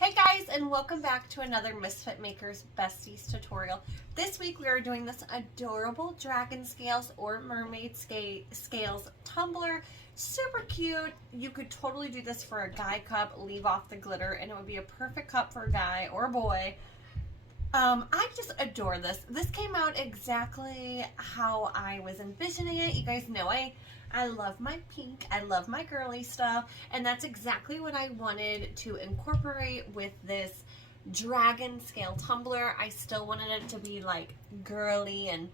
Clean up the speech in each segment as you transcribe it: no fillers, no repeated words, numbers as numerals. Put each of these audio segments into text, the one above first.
Hey guys, and welcome back to another Misfit Makers Besties tutorial. This week we are doing this adorable dragon scales or mermaid scales tumbler. Super cute. You could totally do this for a guy cup, leave off the glitter, and it would be a perfect cup for a guy or a boy. I just adore this. This came out exactly how I was envisioning it. You guys know I love my pink, I love my girly stuff, and that's exactly what I wanted to incorporate with this dragon scale tumbler. I still wanted it to be like girly and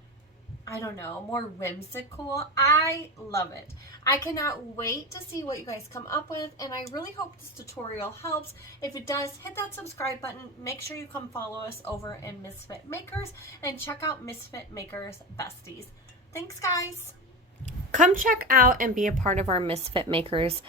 I don't know, more whimsical. I love it. I cannot wait to see what you guys come up with, and I really hope this tutorial helps. If it does, hit that subscribe button. Make sure you come follow us over in Misfit Makers and check out Misfit Makers Besties. Thanks, guys. Come check out and be a part of our Misfit Makers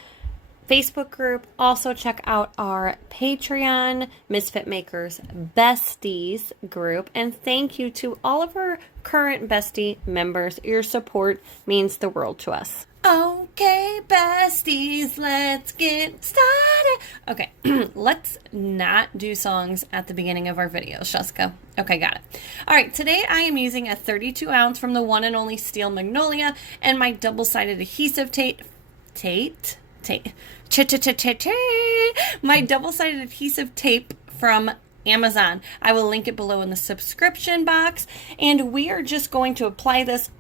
Facebook group. Also check out our Patreon Misfit Makers Besties group. And thank you to all of our current bestie members. Your support means the world to us. Okay, besties, let's get started. Okay, let's not do songs at the beginning of our videos, Jessica. Okay, got it. All right, today I am using a 32 ounce from the one and only Steel Magnolia and my double-sided adhesive my double-sided adhesive tape from Amazon. I will link it below in the subscription box, and we are just going to apply this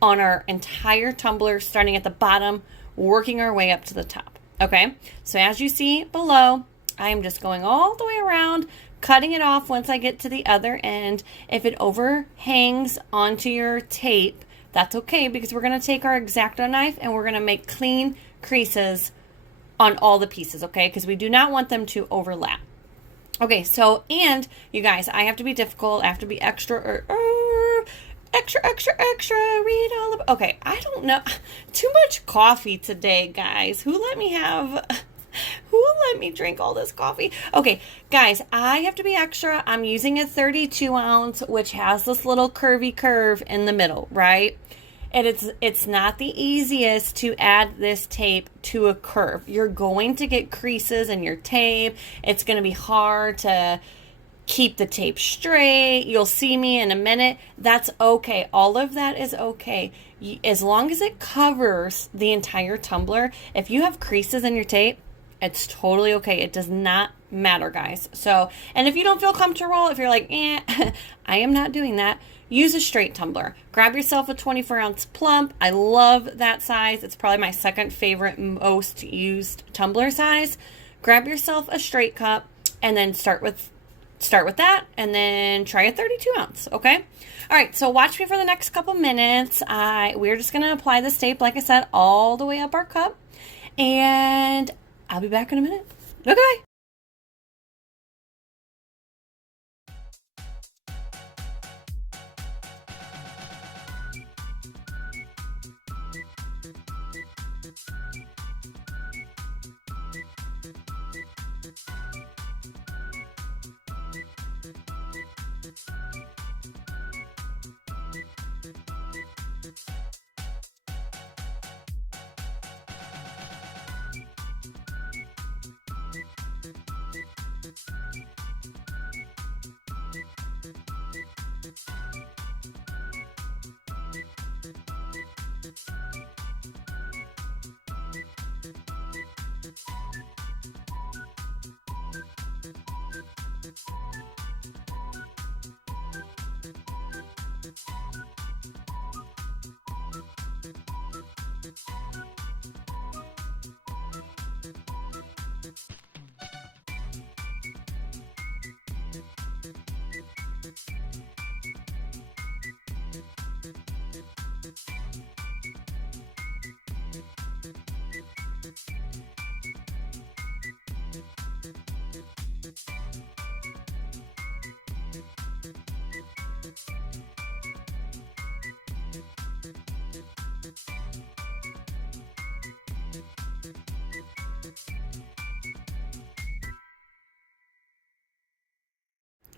on our entire tumbler, starting at the bottom, working our way up to the top. Okay, so as you see below, I am just going all the way around, cutting it off once I get to the other end. If it overhangs onto your tape, that's okay, because we're going to take our X-Acto knife and we're going to make clean creases on all the pieces, okay? Because we do not want them to overlap. Okay, so, and you guys, I have to be difficult. I have to be extra, extra, read all of, okay, I don't know. Too much coffee today, guys. Who let me drink all this coffee? Okay, guys, I have to be extra. I'm using a 32 ounce, which has this little curvy curve in the middle, right? And it's not the easiest to add this tape to a curve. You're going to get creases in your tape. It's going to be hard to keep the tape straight. You'll see me in a minute. That's okay. All of that is okay. As long as it covers the entire tumbler, if you have creases in your tape, it's totally okay. It does not matter, guys. So, and if you don't feel comfortable, if you're like, I am not doing that, use a straight tumbler. Grab yourself a 24 ounce Plump. I love that size. It's probably my second favorite, most used tumbler size. Grab yourself a straight cup and then start with that, and then try a 32 ounce, okay? All right, so watch me for the next couple minutes. We're just going to apply this tape, like I said, all the way up our cup, and I'll be back in a minute. Okay.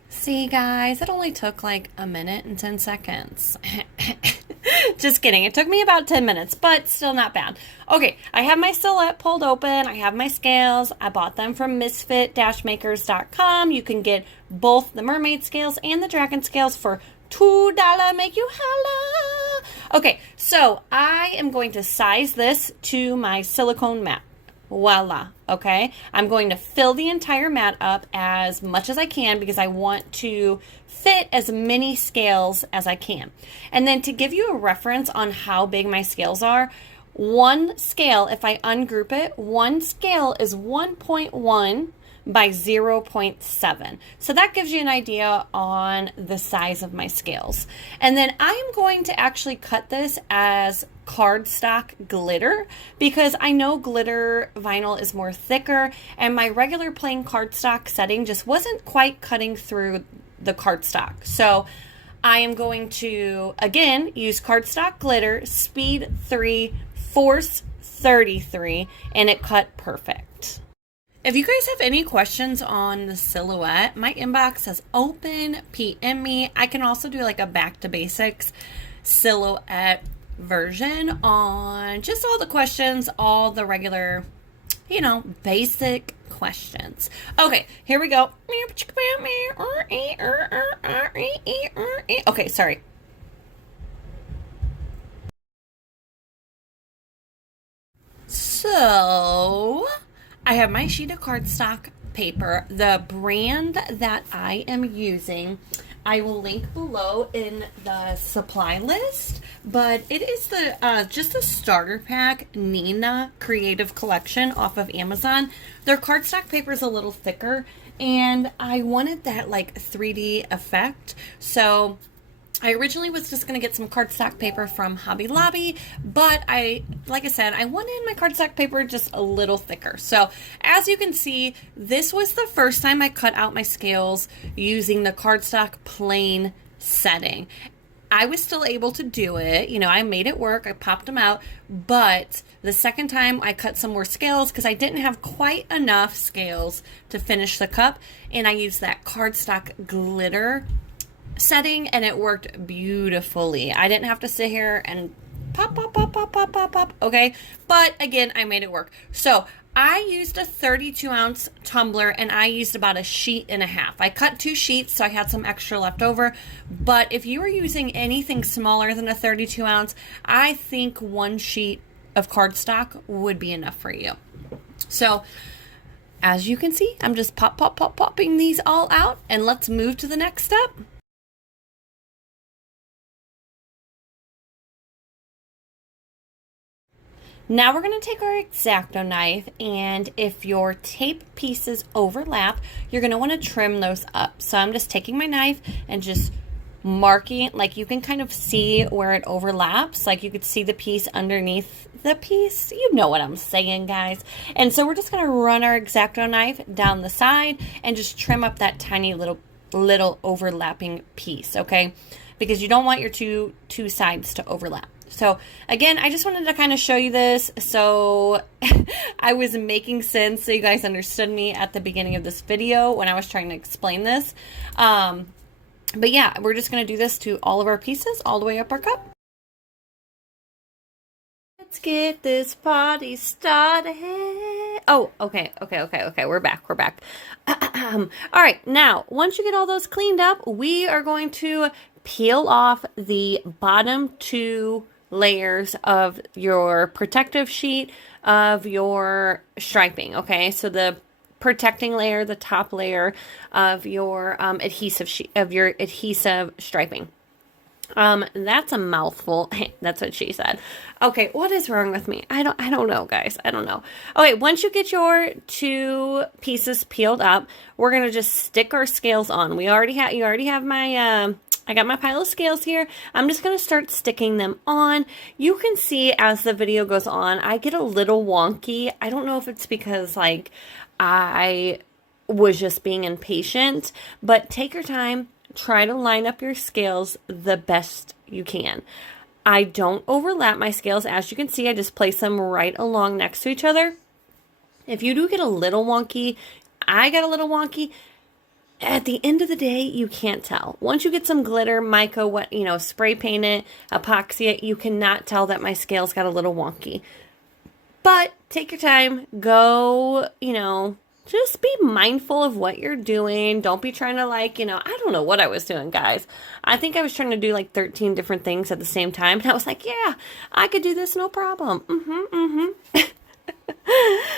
See, guys, it only took like a minute and 10 seconds Just kidding. It took me about 10 minutes, but still not bad. Okay, I have my silhouette pulled open. I have my scales. I bought them from misfit-makers.com. You can get both the mermaid scales and the dragon scales for $2. Make you holla. Okay, so I am going to size this to my silicone mat. Voila. Okay, I'm going to fill the entire mat up as much as I can because I want to fit as many scales as I can. And then to give you a reference on how big my scales are, one scale, if I ungroup it, one scale is 1.1 by 0.7. So that gives you an idea on the size of my scales. And then I am going to actually cut this as cardstock glitter because I know glitter vinyl is more thicker and my regular plain cardstock setting just wasn't quite cutting through the cardstock. So I am going to, again, use cardstock glitter, speed 3, force 33, and it cut perfect. If you guys have any questions on the silhouette, my inbox is open. PM me. I can also do like a back to basics silhouette version on just all the questions, all the regular, you know, basic questions. Okay, here we go. Okay, sorry. So I have my sheet of cardstock paper. The brand that I am using, I will link below in the supply list, but it is the just a starter pack Neenah Creative Collection off of Amazon. Their cardstock paper is a little thicker, and I wanted that like 3D effect, so I originally was just going to get some cardstock paper from Hobby Lobby, but like I said, I wanted my cardstock paper just a little thicker. So as you can see, this was the first time I cut out my scales using the cardstock plain setting. I was still able to do it. You know, I made it work. I popped them out, but the second time I cut some more scales because I didn't have quite enough scales to finish the cup, and I used that cardstock glitter setting and it worked beautifully. I didn't have to sit here and pop, okay? But again, I made it work. So I used a 32-ounce tumbler and I used about a sheet and a half. I cut 2 sheets, so I had some extra left over. But if you were using anything smaller than a 32-ounce, I think 1 sheet of cardstock would be enough for you. So as you can see, I'm just popping these all out, and let's move to the next step. Now we're going to take our X-Acto knife, and if your tape pieces overlap, you're going to want to trim those up. So I'm just taking my knife and just marking, like you can kind of see where it overlaps, like you could see the piece underneath the piece. You know what I'm saying, guys. And so we're just going to run our X-Acto knife down the side and just trim up that tiny little overlapping piece, okay? Because you don't want your two sides to overlap. So again, I just wanted to kind of show you this so I was making sense so you guys understood me at the beginning of this video when I was trying to explain this. But yeah, we're just going to do this to all of our pieces all the way up our cup. Let's get this party started. Oh, okay. We're back. All right, now, once you get all those cleaned up, we are going to peel off the bottom 2 layers of your protective sheet of your striping, okay? So the protecting layer, the top layer of your adhesive sheet, of your adhesive striping. That's a mouthful. That's what she said. Okay, what is wrong with me? I don't know, guys. I don't know. Okay, once you get your 2 pieces peeled up, we're gonna just stick our scales on. You already have my I got my pile of scales here. I'm just going to start sticking them on. You can see as the video goes on, I get a little wonky. I don't know if it's because like I was just being impatient, but take your time. Try to line up your scales the best you can. I don't overlap my scales. As you can see, I just place them right along next to each other. If you do get a little wonky, I got a little wonky, at the end of the day, you can't tell. Once you get some glitter, mica, what, you know, spray paint it, epoxy it, you cannot tell that my scales got a little wonky. But take your time, go, you know, just be mindful of what you're doing. Don't be trying to, like, you know, I don't know what I was doing, guys. I think I was trying to do like 13 different things at the same time. And I was like, yeah, I could do this, no problem.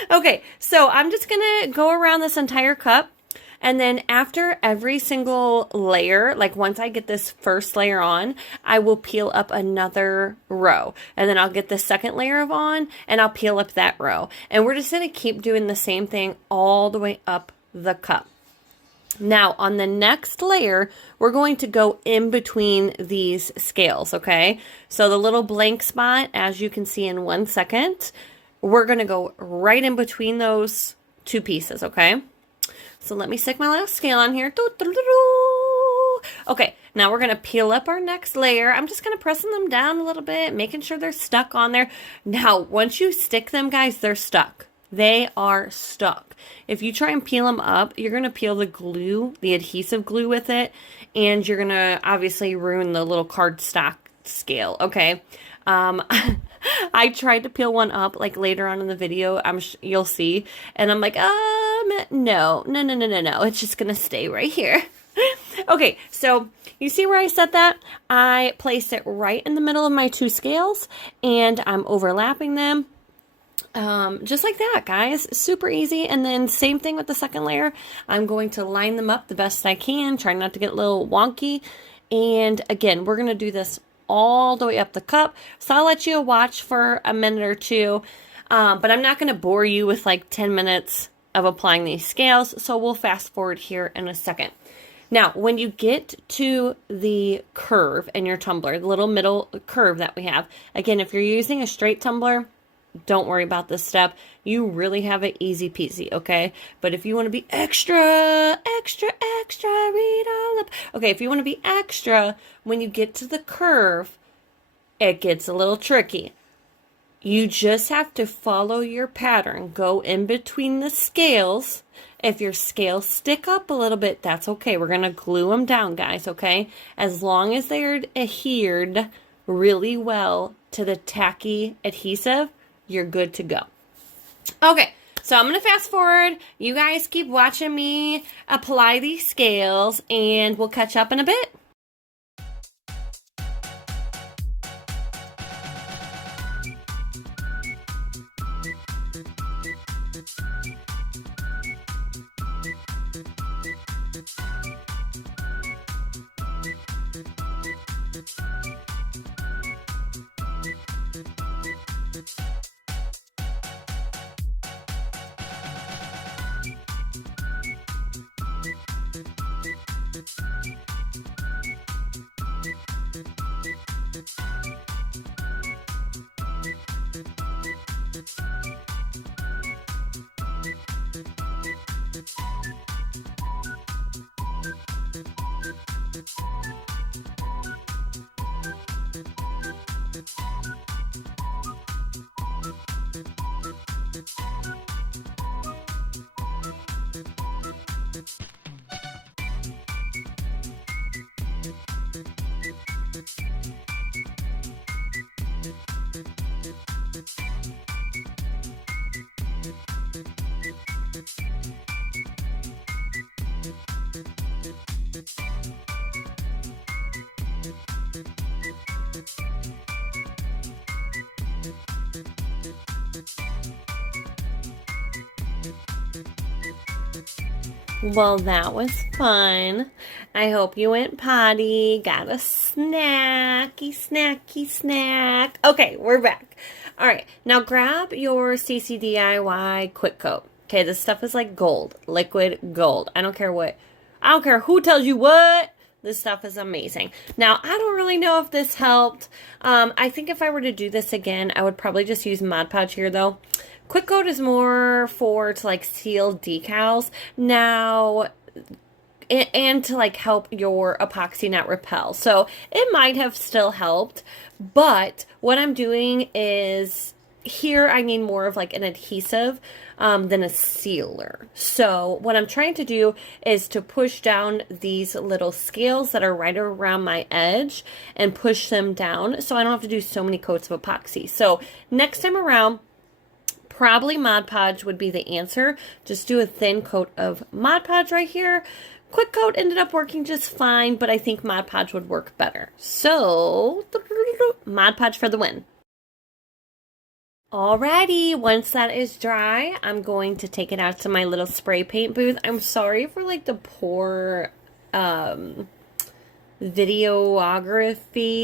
Okay, so I'm just going to go around this entire cup. And then after every single layer, like once I get this first layer on, I will peel up another row. And then I'll get the second layer of on and I'll peel up that row. And we're just going to keep doing the same thing all the way up the cup. Now, on the next layer, we're going to go in between these scales, okay? So the little blank spot, as you can see in 1 second, we're going to go right in between those two pieces, okay? So let me stick my last scale on here. Okay, now we're going to peel up our next layer. I'm just going to pressing them down a little bit, making sure they're stuck on there. Now, once you stick them, guys, they're stuck. They are stuck. If you try and peel them up, you're going to peel the glue, the adhesive glue with it, and you're going to obviously ruin the little cardstock scale, okay? I tried to peel one up like later on in the video, you'll see, and I'm like, no, it's just gonna stay right here. Okay, so you see where I set that? I placed it right in the middle of my two scales, and I'm overlapping them. Just like that, guys. Super easy. And then same thing with the second layer. I'm going to line them up the best I can, try not to get a little wonky. And again, we're going to do this all the way up the cup. So I'll let you watch for a minute or two. But I'm not going to bore you with like 10 minutes of applying these scales. So we'll fast forward here in a second. Now, when you get to the curve in your tumbler, the little middle curve that we have, again, if you're using a straight tumbler, don't worry about this step. You really have it easy peasy, okay? But if you want to be extra, read all up. Okay, if you want to be extra, when you get to the curve, it gets a little tricky. You just have to follow your pattern. Go in between the scales. If your scales stick up a little bit, that's okay. We're going to glue them down, guys, okay? As long as they're adhered really well to the tacky adhesive, you're good to go. Okay, so I'm going to fast forward. You guys keep watching me apply these scales, and we'll catch up in a bit. Well, that was fun. I hope you went potty, got a snacky snack. Okay, we're back. All right, now grab your CCDIY Quick Coat. Okay, this stuff is like gold, liquid gold. I don't care who tells you what. This stuff is amazing. Now, I don't really know if this helped. I think if I were to do this again, I would probably just use Mod Podge here, though. Quick Coat is more to like seal decals now, and to like help your epoxy not repel. So it might have still helped, but what I'm doing is here I need more of like an adhesive than a sealer. So what I'm trying to do is to push down these little scales that are right around my edge and push them down so I don't have to do so many coats of epoxy. So next time around, probably Mod Podge would be the answer. Just do a thin coat of Mod Podge right here. Quick coat ended up working just fine, but I think Mod Podge would work better. So, Mod Podge for the win. Alrighty, once that is dry, I'm going to take it out to my little spray paint booth. I'm sorry for like the poor videography,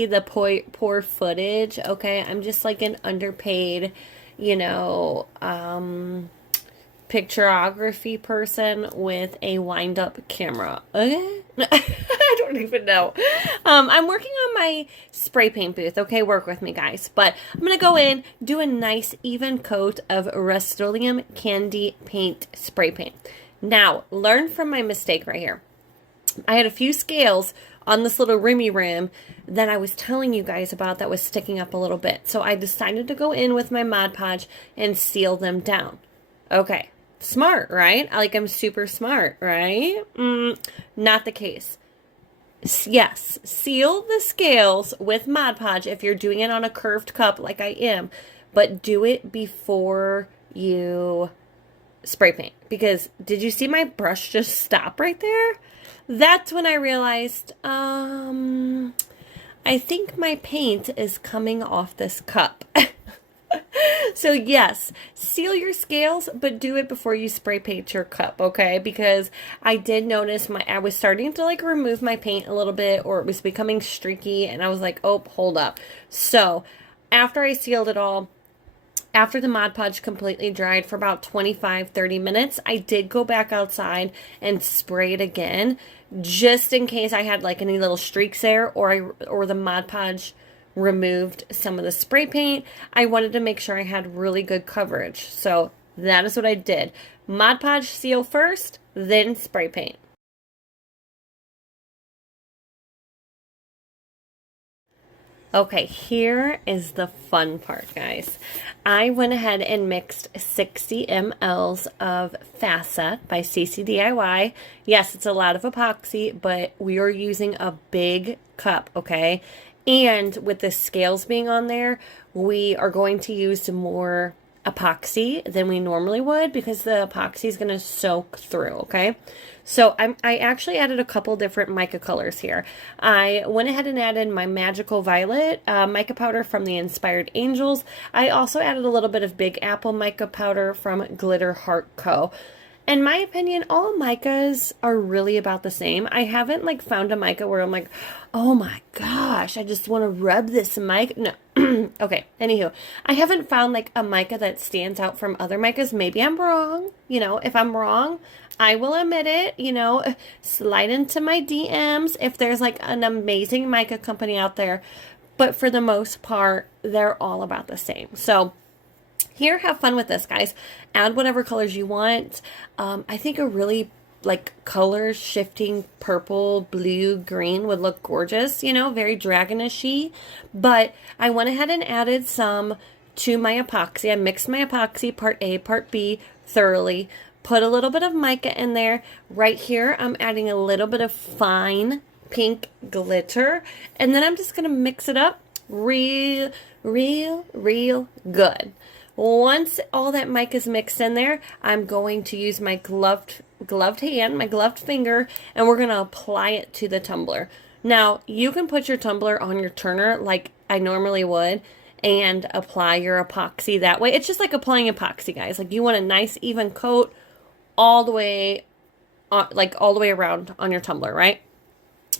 the poor footage, okay? I'm just like an underpaid, you know, picturography person with a wind-up camera. Okay? I don't even know. I'm working on my spray paint booth. Okay, work with me, guys. But I'm going to go in, do a nice even coat of Rust-Oleum candy paint spray paint. Now, learn from my mistake right here. I had a few scales on this little rimmy rim that I was telling you guys about that was sticking up a little bit. So I decided to go in with my Mod Podge and seal them down. Okay. Smart, right? Like, I'm super smart, right? Not the case. Yes, seal the scales with Mod Podge if you're doing it on a curved cup like I am, but do it before you spray paint. Because did you see my brush just stop right there? That's when I realized, I think my paint is coming off this cup. So yes, seal your scales, but do it before you spray paint your cup, okay? Because I did notice I was starting to like remove my paint a little bit, or it was becoming streaky, and I was like, oh, hold up. So after I sealed it all, after the Mod Podge completely dried for about 25-30 minutes, I did go back outside and spray it again, just in case I had like any little streaks there, or the Mod Podge removed some of the spray paint. I wanted to make sure I had really good coverage. So that is what I did. Mod Podge seal first, then spray paint. Okay, here is the fun part, guys. I went ahead and mixed 60 mLs of Facet by CCDIY. Yes, it's a lot of epoxy, but we are using a big cup, okay? And with the scales being on there, we are going to use more epoxy than we normally would because the epoxy is going to soak through, okay? So I actually added a couple different mica colors here. I went ahead and added my Magical Violet mica powder from the Inspired Angels. I also added a little bit of Big Apple mica powder from Glitter Heart Co. In my opinion, all micas are really about the same. I haven't like found a mica where I'm like, oh my gosh, I just want to rub this mica. No. Okay, anywho, I haven't found like a mica that stands out from other micas. Maybe I'm wrong. You know, if I'm wrong, I will admit it. You know, slide into my DMs if there's like an amazing mica company out there. But for the most part, they're all about the same. So here, have fun with this, guys. Add whatever colors you want. I think a really like color shifting purple, blue, green would look gorgeous, you know, very dragonish-y. But I went ahead and added some to my epoxy. I mixed my epoxy, part A, part B, thoroughly. Put a little bit of mica in there. Right here, I'm adding a little bit of fine pink glitter. And then I'm just going to mix it up real good. Once all that mica is mixed in there, I'm going to use my gloved hand, my gloved finger, and we're going to apply it to the tumbler. Now, you can put your tumbler on your turner like I normally would and apply your epoxy that way. It's just like applying epoxy, guys. Like you want a nice even coat all the way, like all the way around on your tumbler, right?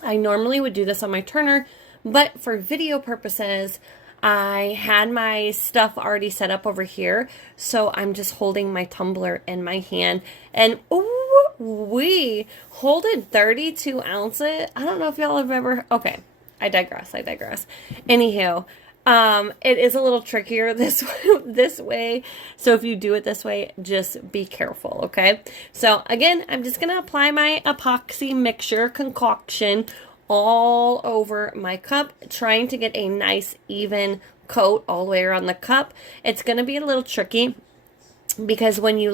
I normally would do this on my turner, but for video purposes, I had my stuff already set up over here, so I'm just holding my tumbler in my hand, and ooh, we hold it 32 ounces. I don't know if y'all have ever, okay, I digress. Anywho, it is a little trickier this way, so if you do it this way, just be careful, okay? So again, I'm just gonna apply my epoxy mixture concoction all over my cup, trying to get a nice even coat all the way around the cup. It's going to be a little tricky because when you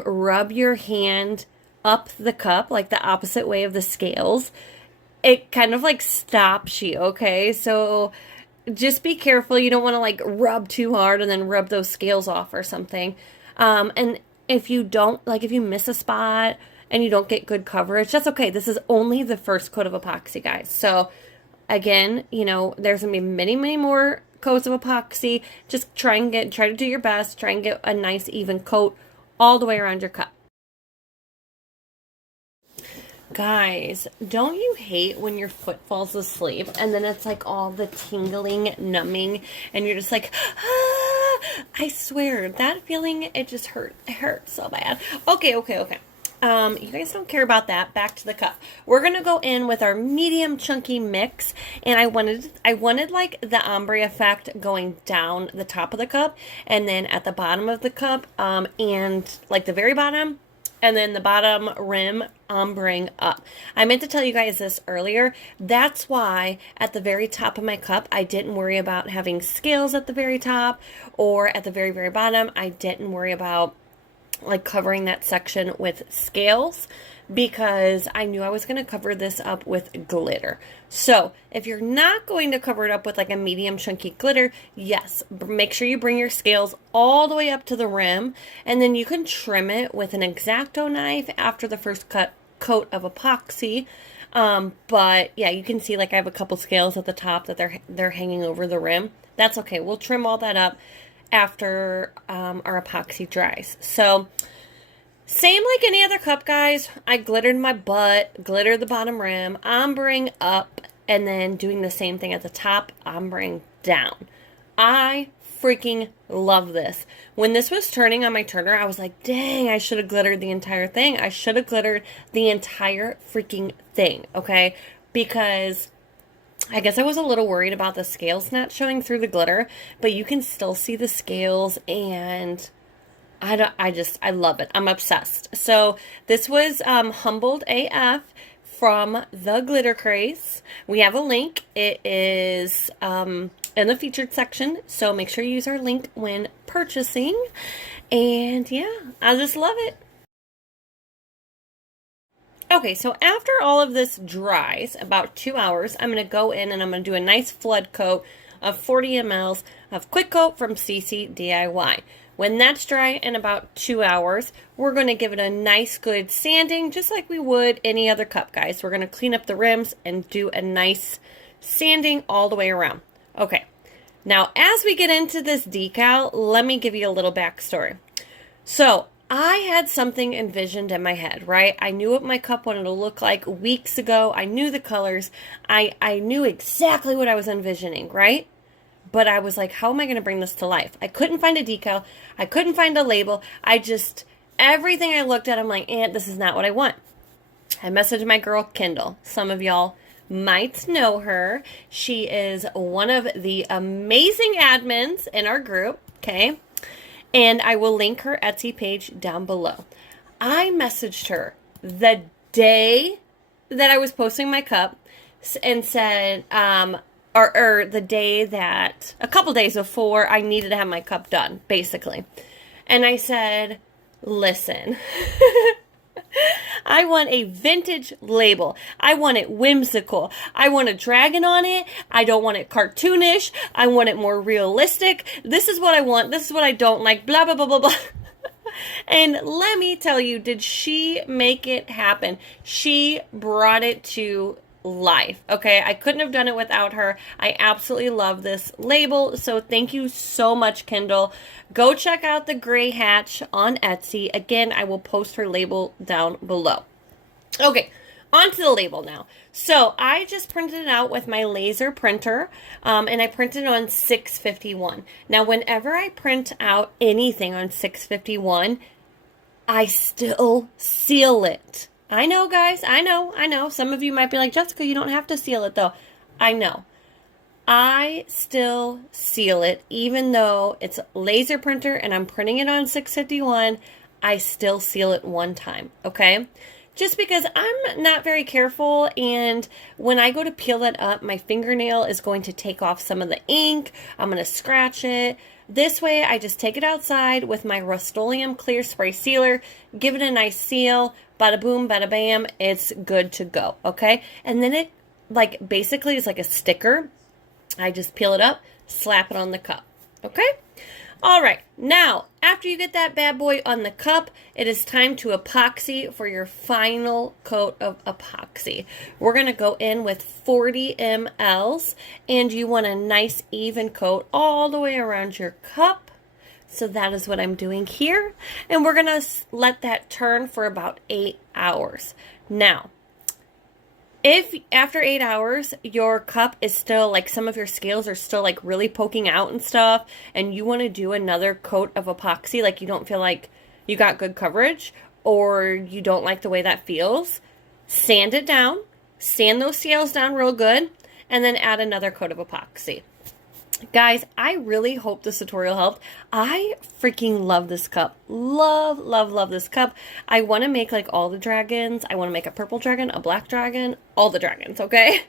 rub your hand up the cup, like the opposite way of the scales, it kind of like stops you, okay? So just be careful. You don't want to like rub too hard and then rub those scales off or something. And if you don't, like if you miss a spot and you don't get good coverage, that's okay. This is only the first coat of epoxy, guys. So again, you know, there's going to be many, many more coats of epoxy. Just try to do your best. Try and get a nice even coat all the way around your cup. Guys, don't you hate when your foot falls asleep and then it's like all the tingling, numbing, and you're just like, ah, I swear, that feeling, it just hurt. It hurts so bad. Okay. You guys don't care about that. Back to the cup. We're going to go in with our medium chunky mix, and I wanted like the ombre effect going down the top of the cup and then at the bottom of the cup, and like the very bottom, and then the bottom rim ombreing up. I meant to tell you guys this earlier. That's why at the very top of my cup, I didn't worry about having scales at the very top or at the very, very bottom. I didn't worry about like covering that section with scales because I knew I was going to cover this up with glitter. So if you're not going to cover it up with like a medium chunky glitter, yes, make sure you bring your scales all the way up to the rim, and then you can trim it with an X-Acto knife after the first coat of epoxy. But yeah, you can see like I have a couple scales at the top that they're hanging over the rim. That's okay. We'll trim all that up after our epoxy dries. So same like any other cup, guys. I glittered my butt, glittered the bottom rim, ombreing up, and then doing the same thing at the top, ombreing down. I freaking love this. When this was turning on my turner, I was like, dang, I should have glittered the entire thing. I should have glittered the entire freaking thing, okay? Because I guess I was a little worried about the scales not showing through the glitter, but you can still see the scales, and I love it. I'm obsessed. So this was Humbled AF from the Glitter Craze. We have a link. It is in the featured section, so make sure you use our link when purchasing. And yeah, I just love it. Okay, so after all of this dries, about 2 hours, I'm going to go in and I'm going to do a nice flood coat of 40 mLs of Quick Coat from CCDIY. When that's dry in about 2 hours, we're going to give it a nice good sanding, just like we would any other cup, guys. We're going to clean up the rims and do a nice sanding all the way around. Okay, now as we get into this decal, let me give you a little backstory. So I had something envisioned in my head, right? I knew what my cup wanted to look like weeks ago. I knew the colors. I knew exactly what I was envisioning, right? But I was like, how am I going to bring this to life? I couldn't find a decal. I couldn't find a label. Everything I looked at, I'm like, this is not what I want. I messaged my girl, Kendall. Some of y'all might know her. She is one of the amazing admins in our group, okay? And I will link her Etsy page down below. I messaged her the day that I was posting my cup and said, or the day that, a couple days before I needed to have my cup done, basically. And I said, listen, I want a vintage label. I want it whimsical. I want a dragon on it. I don't want it cartoonish. I want it more realistic. This is what I want. This is what I don't like. Blah, blah, blah, blah, blah. And let me tell you, did she make it happen? She brought it to life. Okay, I couldn't have done it without her. I absolutely love this label, so thank you so much, Kendall. Go check out the Gray Hatch on Etsy. Again, I will post her label down below. Okay, on to the label now. So I just printed it out with my laser printer, and I printed it on 651. Now, whenever I print out anything on 651, I still seal it. I know, guys. I know. Some of you might be like, Jessica, you don't have to seal it, though. I know. I still seal it, even though it's laser printer and I'm printing it on 651. I still seal it one time, okay? just because I'm not very careful, and when I go to peel it up, my fingernail is going to take off some of the ink. I'm going to scratch it. This way, I just take it outside with my Rust-Oleum clear spray sealer, give it a nice seal, bada boom, bada bam, it's good to go, okay? And then it, like, basically is like a sticker. I just peel it up, slap it on the cup, okay? All right, now, after you get that bad boy on the cup, it is time to epoxy for your final coat of epoxy. We're going to go in with 40 mLs, and you want a nice even coat all the way around your cup. So that is what I'm doing here, and we're going to let that turn for about 8 hours. Now, if after 8 hours, your cup is still, like, some of your scales are still, like, really poking out and stuff, and you want to do another coat of epoxy, like, you don't feel like you got good coverage, or you don't like the way that feels, sand it down, sand those scales down real good, and then add another coat of epoxy. Guys, I really hope this tutorial helped. I freaking love this cup. Love, love, love this cup. I want to make, like, all the dragons. I want to make a purple dragon, a black dragon, all the dragons, okay?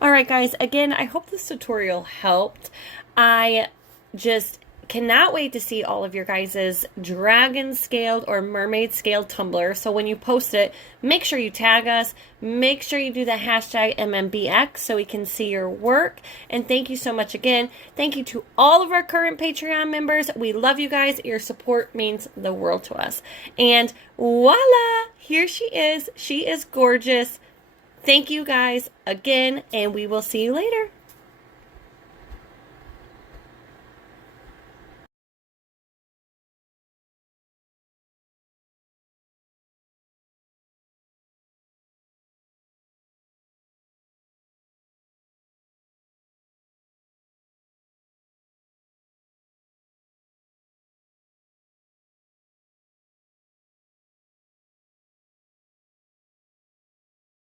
Alright guys, again, I hope this tutorial helped. I just cannot wait to see all of your guys' dragon scaled or mermaid scaled tumbler. So when you post it, make sure you tag us. Make sure you do the hashtag MMBX so we can see your work. And thank you so much again. Thank you to all of our current Patreon members. We love you guys. Your support means the world to us. And voila! Here she is. She is gorgeous. Thank you guys again, and we will see you later.